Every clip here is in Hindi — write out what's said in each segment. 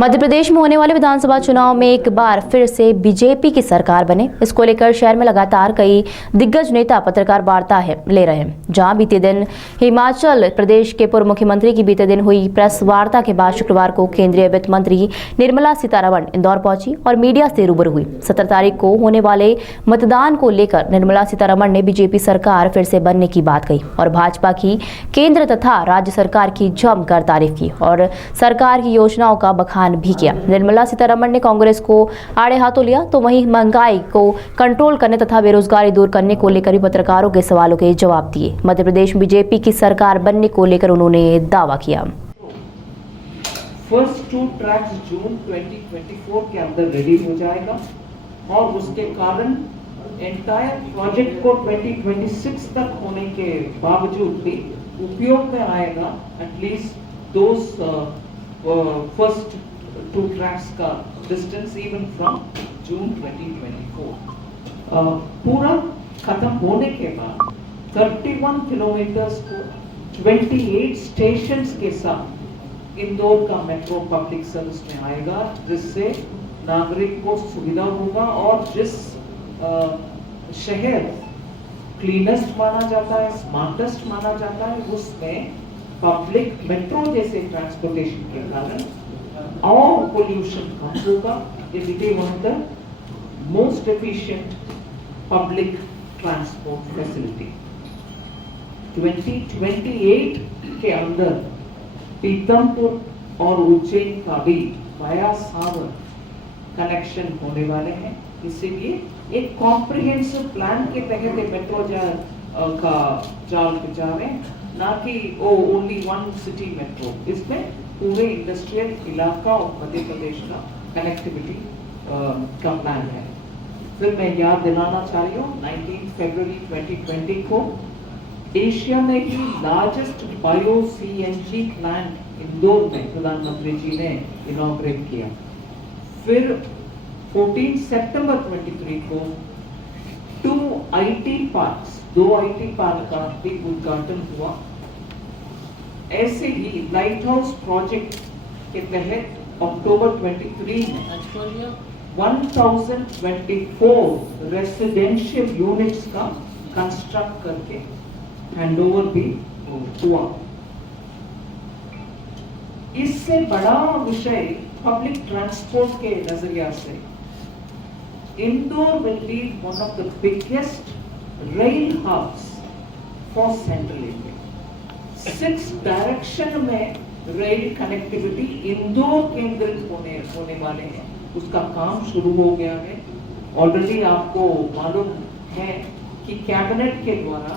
मध्य प्रदेश में होने वाले विधानसभा चुनाव में एक बार फिर से बीजेपी की सरकार बने, इसको लेकर शहर में लगातार कई दिग्गज नेता पत्रकार वार्ता ले रहे हैं। जहां बीते दिन हिमाचल प्रदेश के पूर्व मुख्यमंत्री की बीते दिन हुई प्रेस वार्ता के बाद शुक्रवार को केंद्रीय वित्त मंत्री निर्मला सीतारमण इंदौर पहुंची और मीडिया से रूबरू हुई। 17 तारीख को होने वाले मतदान को लेकर निर्मला सीतारमण ने बीजेपी सरकार फिर से बनने की बात कही और भाजपा की केंद्र तथा राज्य सरकार की जमकर तारीफ की और सरकार की योजनाओं का बखान भी किया। निर्मला सीतारमण ने कांग्रेस को आड़े हाथों लिया तो वहीं महंगाई को कंट्रोल करने तथा बेरोजगारी दूर करने को लेकर भी पत्रकारों के सवालों के जवाब दिए। मध्य प्रदेश में बीजेपी की सरकार बनने को लेकर उन्होंने दावा किया। फर्स्ट 2 ट्रैक्स जून 2024 के अंदर रेडी हो जाएगा और उसके कारण एंटायर प्रोजेक्ट को 2026 तक होने के बावजूद भी उपयोग में आएगा। एटलीस्ट फर्स्ट 2 ट्रैक्स का डिस्टेंस इवन फ्रॉम जून 2024 पूरा खत्म होने के बाद 31 किलोमीटर्स को 28 स्टेशंस के साथ इंदौर का मेट्रो पब्लिक सर्विस में आएगा, जिससे नागरिक को सुविधा होगा और जिस शहर क्लीनेस्ट माना जाता है, स्मार्टेस्ट माना जाता है, उसमें पब्लिक मेट्रो जैसे ट्रांसपोर्टेशन के कारण और पोल्यूशन कम होगा। It will be one of the most efficient public transport facility. 2028 के अंदर पीतमपुर और उज्जैन का भी वाया सावर कनेक्शन होने वाले हैं। इसीलिए एक कॉम्प्रिहेंसिव प्लान के तहत मेट्रो का जाल बिछा रहे हैं, ना कि ओनली वन सिटी मेट्रो। इसमें पूरे इंडस्ट्रियल इलाका और मध्य प्रदेश का कनेक्टिविटी का प्लान है। फिर मैं याद दिलाना चाह रही हूँ 19 फरवरी 2020 को एशिया में ही largest bio CNG plant Indore में प्रधानमंत्री जी ने इनॉग्रेट किया। फिर 14 सितंबर 23 को 2 IT पार्क का भी उद्घाटन हुआ। ऐसे ही लाइट हाउस प्रोजेक्ट के तहत अक्टूबर 23 में 1024 रेसिडेंशियल यूनिट्स का कंस्ट्रक्ट करके हैंडओवर भी हुआ। इससे बड़ा विषय पब्लिक ट्रांसपोर्ट के नजरिया से Indore will be one of the biggest rail hubs for central India. 6 direction में रेल कनेक्टिविटी इंदौर केंद्रित होने वाले हैं। उसका काम शुरू हो गया है। ऑलरेडी आपको मालूम है कि कैबिनेट के द्वारा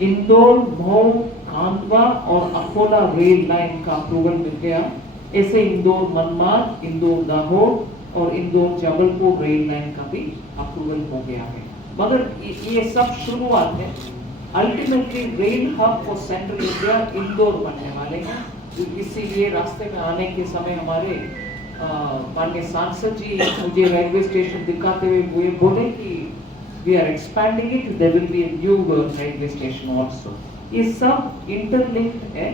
इंदौर, मऊ, खांडवा और अकोला रेल लाइन का अप्रूवल मिल गया। ऐसे इंदौर मनमाड, इंदौर दाहोद और इंदौर जबलपुर रेल लाइन का भी अप्रूवल हो गया है। मगर ये सब शुरुआत है। Ultimately rail hub for central India Indore बनने वाले हैं। इसीलिए रास्ते में आने के समय हमारे माननीय सांसद जी मुझे रेलवे स्टेशन दिखाते हुए बोले कि we are expanding it, there will be a new railway station also. ये सब इंटरलिंक्ड है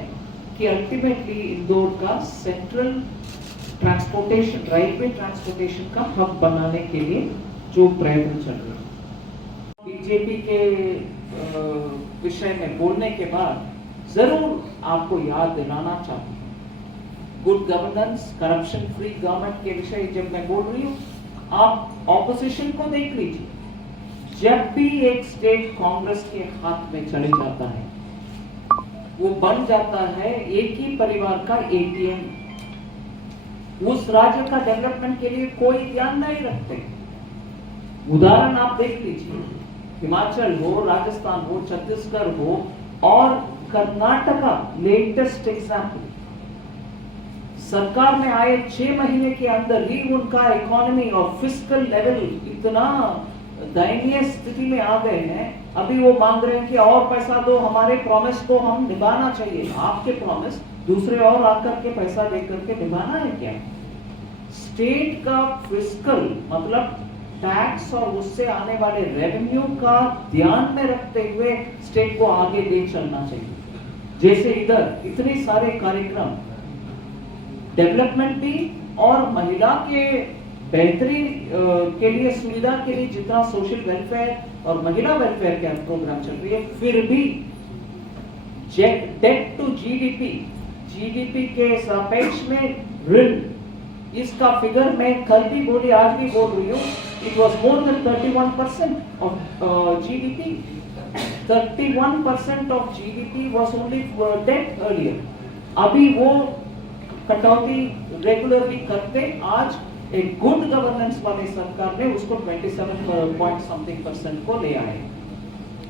कि अल्टीमेटली इंदौर का सेंट्रल ट्रांसपोर्टेशन, रेलवे ट्रांसपोर्टेशन का हब बनाने के लिए जो प्रयत्न चल रहे हैं। बीजेपी के विषय में बोलने के बाद जरूर आपको याद दिलाना चाहती हूँ good governance, corruption free government के विषय जब मैं बोल रही हूँ, आप ऑपोजिशन को देख लीजिए। जब भी एक स्टेट कांग्रेस के हाथ में चले जाता है, वो बन जाता है एक ही परिवार का ATM। उस राज्य का डेवलपमेंट के लिए कोई ध्यान नहीं रखते। उदाहरण आप देख लीजिए, हिमाचल हो, राजस्थान हो, छत्तीसगढ़ हो और कर्नाटका लेटेस्ट एग्जाम्पल। सरकार में आए 6 महीने के अंदर ही उनका इकोनॉमी और फिस्कल लेवल इतना दयनीय स्थिति में आ गए हैं। अभी वो मांग रहे हैं कि और पैसा दो, हमारे प्रॉमिस को हम निभाना चाहिए। आपके प्रॉमिस दूसरे और आकर के पैसा देकर के निभाना है क्या? स्टेट का फिस्कल मतलब टैक्स और उससे आने वाले रेवेन्यू का ध्यान में रखते हुए स्टेट को आगे ले चलना चाहिए। जैसे इधर इतने सारे कार्यक्रम डेवलपमेंट भी और महिला के बेहतरी के लिए, सुविधा के लिए जितना सोशल वेलफेयर और महिला वेलफेयर का प्रोग्राम चल रही है, फिर भी डेट टू जीडीपी के सापेक्ष में ऋण, इसका फिगर मैं कल भी बोली, आज भी बोल रही हूँ, it was more than 31% of GDP. 31% of GDP was only that earlier. अभी वो कटौती रेगुलरली करते आज एक गुड गवर्नेंस वाली सरकार ने उसको 27% को ले आए.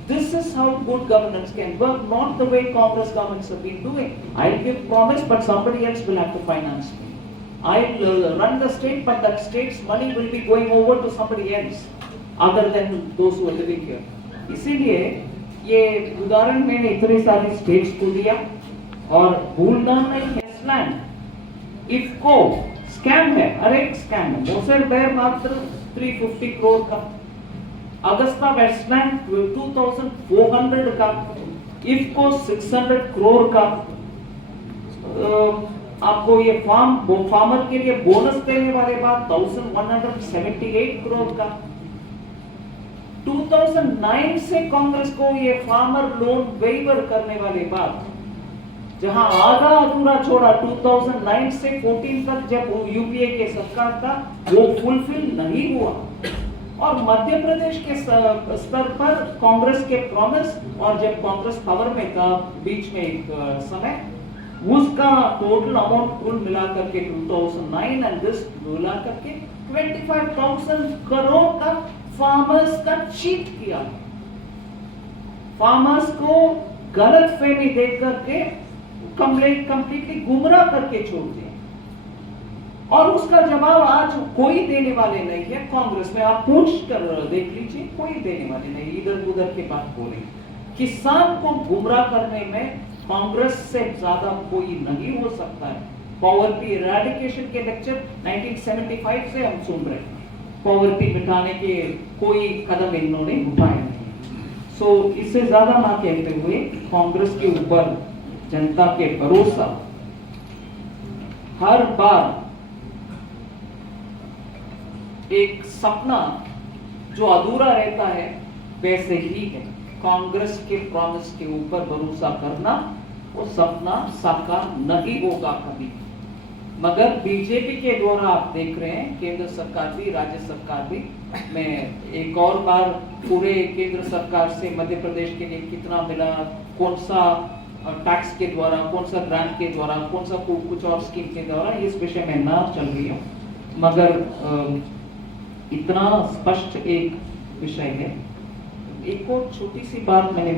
This is how good governance can work, not the way Congress governments have been doing. I'll give promise, but somebody else will have to finance me. I'll run the state, but that state's money will be going over to somebody else, other than those who are living here. इसीलिए ये उदाहरण मैंने इतने सारे स्टेट्स को दिया, और भूलना नहीं है स्लैम, इफको स्कैम है, अरे स्कैम है. मोसेर बेर मात्र 350 करोड़ का, अगस्ता वेस्टलैंड 2400 का, इफको 600 करोड़ का. आपको ये फार्मर के लिए बोनस देने वाले बाद 1178 करोड़ का. 2009 से कांग्रेस को ये फार्मर लोन वेवर करने वाले बाद, जहां आधा अधूरा छोड़ा 2009 से 14 तक जब यूपीए के सरकार था, वो फुलफिल नहीं हुआ. और मध्य प्रदेश के स्तर पर कांग्रेस के प्रॉमिस, और जब कांग्रेस पावर में था बीच में एक समय, उसका टोटल अमाउंट कुल मिला करके 2009 एंड दिस मिला करके 25,000 करोड़ का फार्मर्स का चीट किया. फार्मर्स को गलत फहमी दे करके कंप्लीटली गुमराह करके छोड़ दिया. और उसका जवाब आज कोई देने वाले नहीं है. कांग्रेस में आप पूछ कर देख लीजिए, कोई देने वाले नहीं. इधर उधर के बात बोले. किसान को गुमराह करने में कांग्रेस से ज्यादा कोई नहीं हो सकता है. पॉवर्टी इरेडिकेशन के लेक्चर 1975 से हम सुन रहे हैं. पॉवर्टी मिटाने के कोई कदम इन्होंने उठाए नहीं. सो इससे ज्यादा ना कहते हुए, कांग्रेस के ऊपर जनता के भरोसा हर बार एक सपना जो अधूरा रहता है वैसे ही है. कांग्रेस के प्रॉमिस के ऊपर भरोसा करना, वो सपना साकार नहीं होगा कभी. मगर बीजेपी के द्वारा आप देख रहे हैं, केंद्र सरकार भी, राज्य सरकार भी. मैं एक और बार पूरे केंद्र सरकार से मध्य प्रदेश के लिए कितना मिला, कौन सा टैक्स के द्वारा, कौन सा ग्रांट के द्वारा, कौन सा कुछ और स्कीम के द्वारा, इस विषय में ना चल रही हूँ. मगर इतना स्पष्ट एक विषय है. एक और छोटी सी बात मैंने